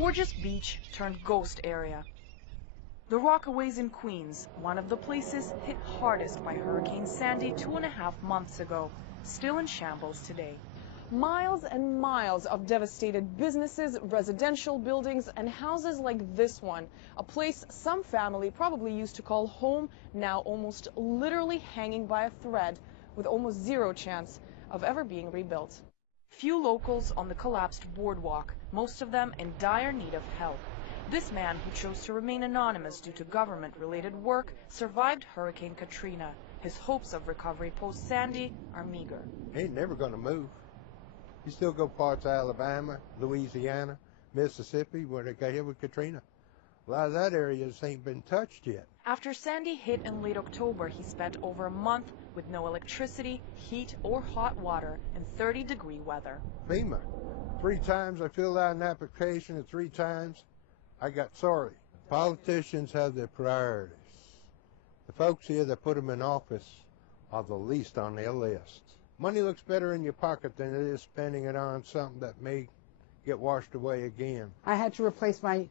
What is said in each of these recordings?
gorgeous beach turned ghost area. The Rockaways in Queens, one of the places hit hardest by Hurricane Sandy 2.5 months ago, still in shambles today. Miles and miles of devastated businesses, residential buildings, and houses like this one, a place some family probably used to call home, now almost literally hanging by a thread, with almost zero chance of ever being rebuilt. Few locals on the collapsed boardwalk, most of them in dire need of help. This man, who chose to remain anonymous due to government-related work, survived Hurricane Katrina. His hopes of recovery post-Sandy are meager. He ain't never going to move. You still go parts of Alabama, Louisiana, Mississippi, where they got hit with Katrina. A lot of that area ain't been touched yet. After Sandy hit in late October, he spent over a month with no electricity, heat, or hot water in 30-degree weather. FEMA. 3 times I filled out an application, and 3 times I got sorry. Politicians have their priorities. The folks here that put them in office are the least on their list. Money looks better in your pocket than it is spending it on something that may get washed away again. I had to replace my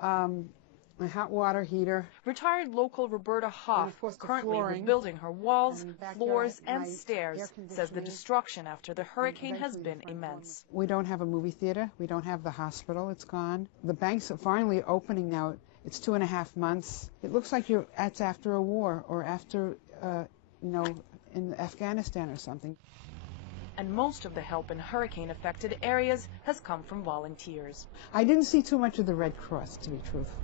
hot water heater. Retired local Roberta Hoff, currently rebuilding her walls, floors, and stairs, says the destruction after the hurricane has been immense. We don't have a movie theater. We don't have the hospital. It's gone. The banks are finally opening now. It's 2.5 months. It looks like it's after a war or after, in Afghanistan or something. And most of the help in hurricane-affected areas has come from volunteers. I didn't see too much of the Red Cross, to be truthful.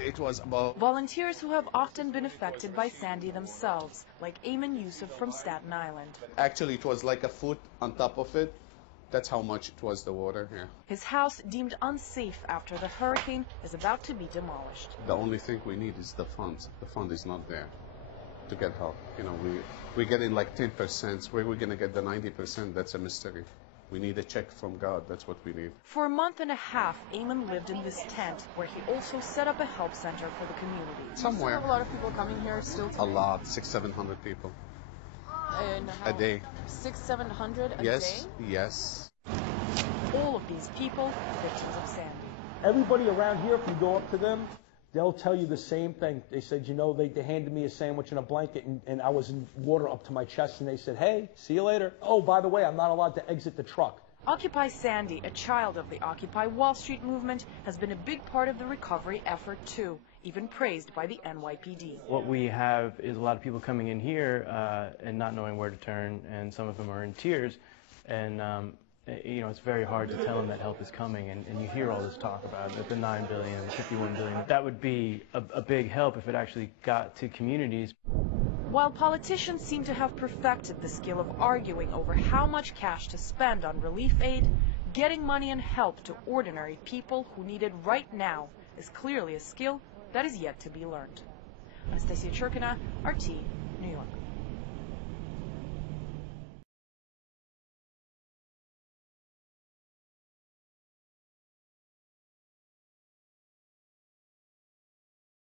It was about volunteers who have often been affected by Sandy themselves, like Ayman Yusuf from Staten Island. Actually, it was like a foot on top of it. That's how much it was, the water here. His house, deemed unsafe after the hurricane, is about to be demolished. The only thing we need is the funds. The fund is not there to get help. We're getting like 10%. Where we're going to get the 90%, that's a mystery. We need a check from God. That's what we need. For a month and a half, Ayman lived in this tent, where he also set up a help center for the community. Somewhere. You have a lot of people coming here still today? A lot, 600-700 people. A day. 600-700 a day? Yes, yes. All of these people victims of Sandy. Everybody around here, if you go up to them, they'll tell you the same thing. They said, they handed me a sandwich and a blanket, and I was in water up to my chest, and they said, hey, see you later. Oh, by the way, I'm not allowed to exit the truck. Occupy Sandy, a child of the Occupy Wall Street movement, has been a big part of the recovery effort, too, even praised by the NYPD. What we have is a lot of people coming in here and not knowing where to turn, and some of them are in tears, and it's very hard to tell them that help is coming, and you hear all this talk about it, the $9 billion, $51 billion. That would be a big help if it actually got to communities. While politicians seem to have perfected the skill of arguing over how much cash to spend on relief aid, getting money and help to ordinary people who need it right now is clearly a skill that is yet to be learned. Anastasia Churkina, RT.